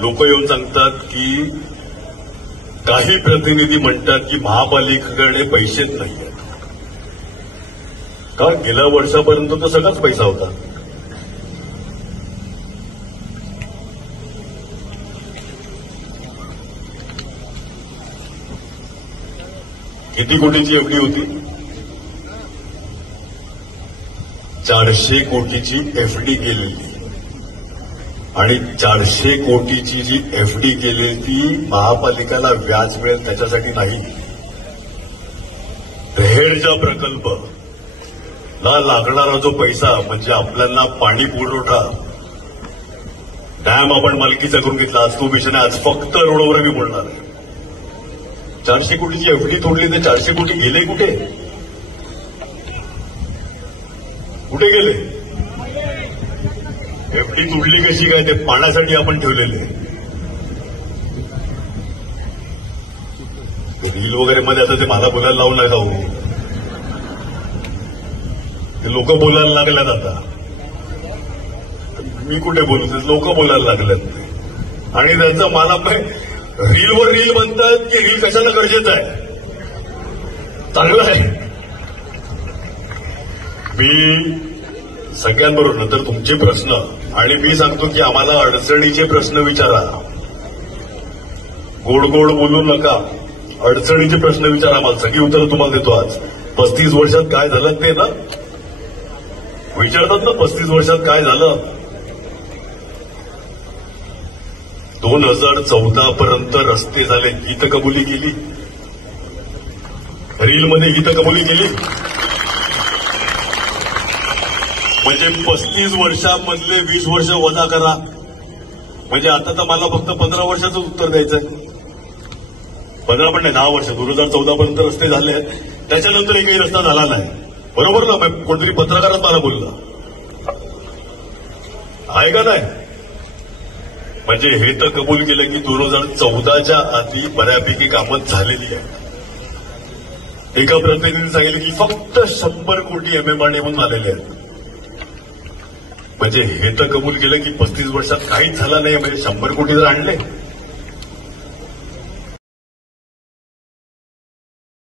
लोक येऊन सांगतात की काही प्रतिनिधी म्हणतात की महापालिकेकडे पैसेच नाहीये. का गेल्या वर्षापर्यंत तो सगळाच पैसा होता. किती कोटीची एफडी होती? 400 कोटीची एफडी केलेली. आणि 400 कोटीची जी एफडी केलेली ती महापालिकेला व्याज मिळेल त्याच्यासाठी नाही. दहेडचा प्रकल्प ला लागणारा जो पैसा म्हणजे आपल्याला पाणी पुरवठा डॅम आपण मालकीचा करून घेतला. आज तो विषय नाही. आज फक्त रोडवर मी बोलणार आहे. 400 कोटीची एफडी तोडली ते 400 कोटी गेले कुठे? कुठे गेले? एफडी तुडली कशी काय? ते पाण्यासाठी आपण ठेवलेले. रील वगैरे मध्ये आता ते मला बोलायला लावू नका हो. ते लोक बोलायला लागल्यात आता. मी कुठे बोलू? ते लोक बोलायला लागल्यात. आणि त्यांचं मला रीलवर रील बनतात की रील कशाला गरजेचं आहे? चांगलं आहे. मी सगळ्यांबरोबर नंतर तुमचे प्रश्न आणि मी सांगतो की आम्हाला अडचणीचे प्रश्न विचारा. गोड गोड बोलू नका. अडचणीचे प्रश्न विचारा. आम्हाला सगळी उत्तरं तुम्हाला देतो. आज 35 वर्षात काय झालं ते ना विचारतात ना. 35 वर्षात काय झालं? 2014 पर्यंत रस्ते झाले. ही तर कबुली केली. रीलमध्ये ही तर कबुली केली. म्हणजे 35 वर्षामधले 20 वर्ष वजा करा. म्हणजे आता तर मला फक्त 15 वर्षाचं उत्तर द्यायचंय. 15 पण नाही, 10 वर्ष. 2014 पर्यंत रस्ते झाले आहेत. त्याच्यानंतर एकही रस्ता झाला नाही. बरोबर ना? कोणतरी पत्रकारच मला बोलला आहे का नाही? म्हणजे हे तर कबूल केलं की 2014च्या आधी बऱ्यापैकी कामं झालेली आहेत. एका प्रतिनिधीने सांगितलं की फक्त 100 कोटी एमएमआरडी म्हणून आलेले आहेत. म्हणजे हे तर कबूल केलं की 35 वर्षात काहीच झालं नाही. म्हणजे 100 कोटी जर आणले